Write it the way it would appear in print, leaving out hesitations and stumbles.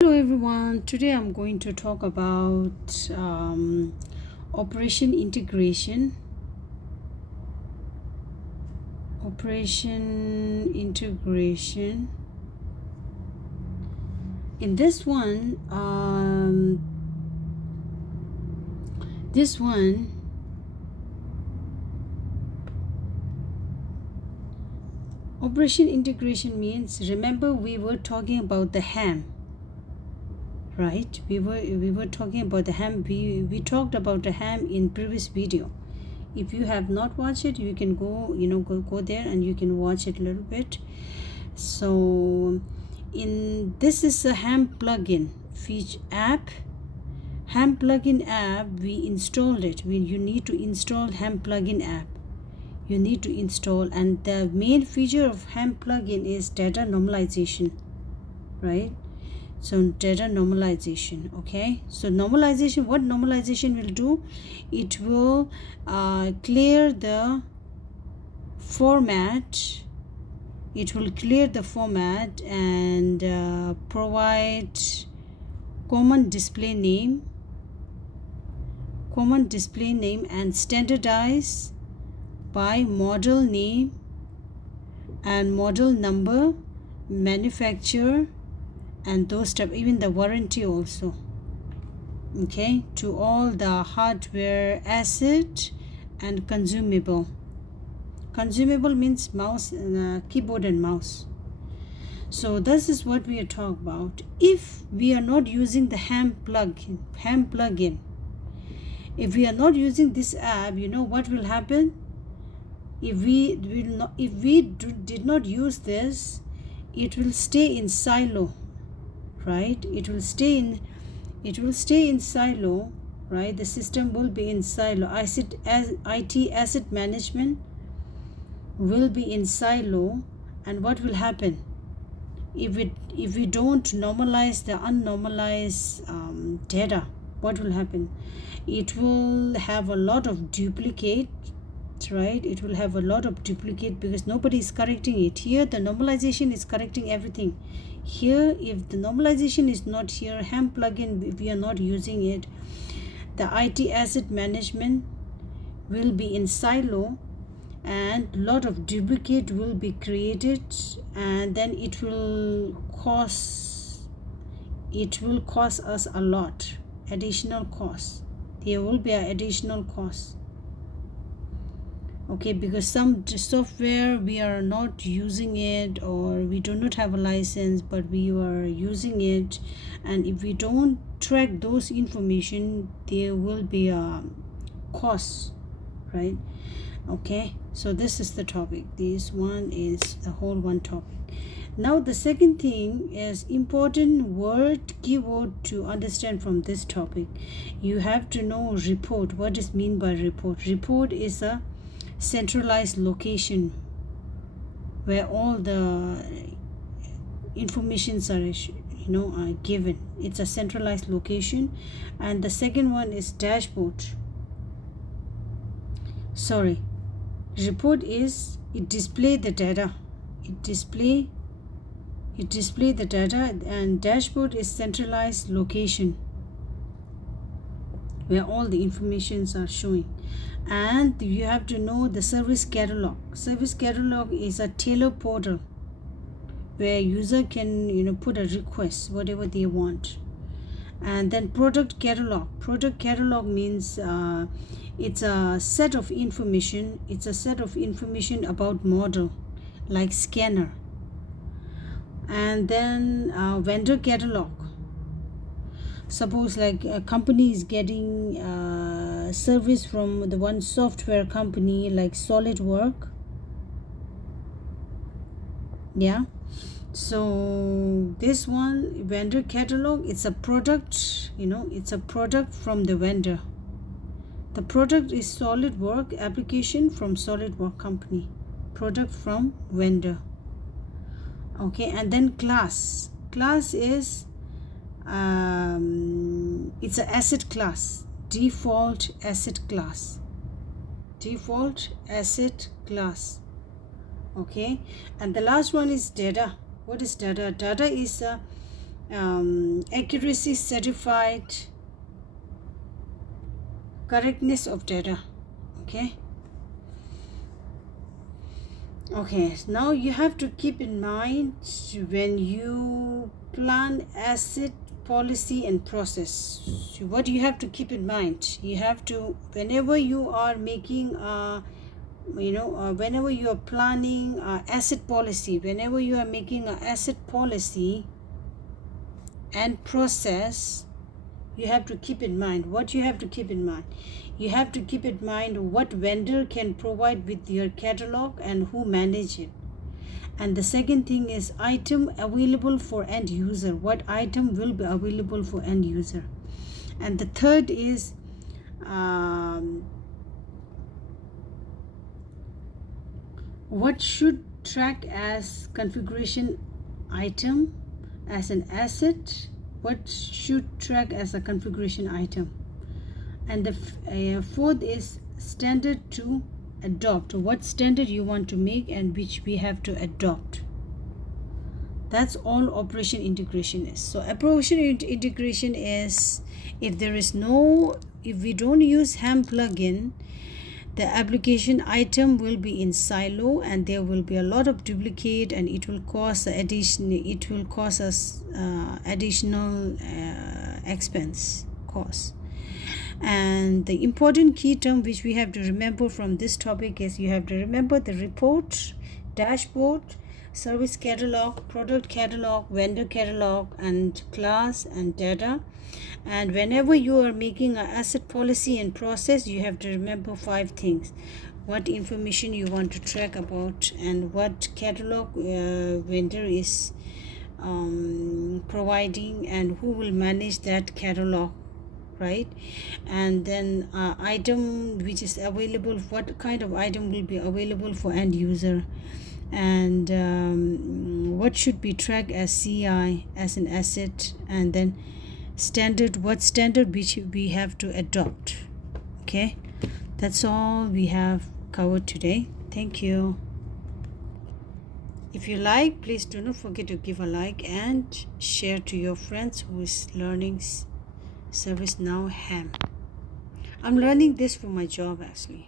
Hello everyone, today I'm going to talk about operation integration. Operation integration. In this one, operation integration means, remember we were talking about the ham, right? We were talking about the ham. We talked about the ham in previous video. If you have not watched it, you can go there and you can watch it a little bit. So this is a ham plugin feature app. Ham plugin app, we installed it. You need to install ham plugin app. You need to install, and the main feature of ham plugin is data normalization, right? So data normalization. Okay, so normalization, what normalization will do, it will clear the format. It will clear the format and provide common display name and standardize by model name and model number, manufacturer, and those stuff, even the warranty also. Okay, to all the hardware asset and consumable means mouse, keyboard and mouse. So this is what we are talking about. If we are not using the ham plugin, if we are not using this app, you know what will happen? If we did not use this, it will stay in silo, right? It will stay in silo, right? The system will be in silo. IT asset management will be in silo. And what will happen if we don't normalize the unnormalized data? What will happen? It will have a lot of duplicate, right? It will have a lot of duplicate because nobody is correcting it. Here the normalization is correcting everything. Here, if the normalization is not here, ham plugin, if we are not using it, the IT asset management will be in silo and lot of duplicate will be created, and then it will cost us a lot additional cost. There will be an additional cost. Okay, because some software we are not using it, or we do not have a license but we are using it, and if we don't track those information, there will be a cost, right? Okay, so this is the topic. This one is the whole one topic. Now the second thing is important word keyword to understand from this topic. You have to know report. What is mean by report? Report is a centralized location where all the informations are given. It's a centralized location. And the second one is dashboard. Report is it display the data. It display the data, and dashboard is centralized location where all the informations are showing. And you have to know the service catalog. Service catalog is a tailor portal where user can put a request whatever they want. And then product catalog means it's a set of information. It's a set of information about model, like scanner. And then vendor catalog, suppose like a company is getting service from the one software company like SolidWorks. Yeah, so this one vendor catalog, it's a product, it's a product from the vendor. The product is SolidWorks application from SolidWorks company, product from vendor. Okay, and then class is it's an asset class, default asset class. Okay, and the last one is data. What is data? Data is accuracy certified, correctness of data. Okay, now you have to keep in mind when you plan asset policy and process, what you have to keep in mind. You have to, whenever you are making whenever you are planning asset policy, whenever you are making an asset policy and process, you have to keep in mind what you have to keep in mind. You have to keep in mind what vendor can provide with your catalog and who manage it. And the second thing is item available for end user, what item will be available for end user. And the third is what should track as configuration item as an asset, what should track as a configuration item. And the fourth is standard to adopt, what standard you want to make and which we have to adopt. That's all operation integration is. So operation integration is, if we don't use HAM plugin, the application item will be in silo and there will be a lot of duplicate, and it will cause us additional expense cost. And the important key term which we have to remember from this topic is, you have to remember the report, dashboard, service catalog, product catalog, vendor catalog, and class and data. And whenever you are making an asset policy and process, you have to remember 5 things: what information you want to track about, and what catalog vendor is providing, and who will manage that catalog, right? And then item which is available, what kind of item will be available for end user, and what should be tracked as CI, as an asset, and then standard, what standard which we have to adopt. Okay, that's all we have covered today. Thank you. If you like, please do not forget to give a like and share to your friends who is learning ServiceNow HAM. I'm learning this for my job actually.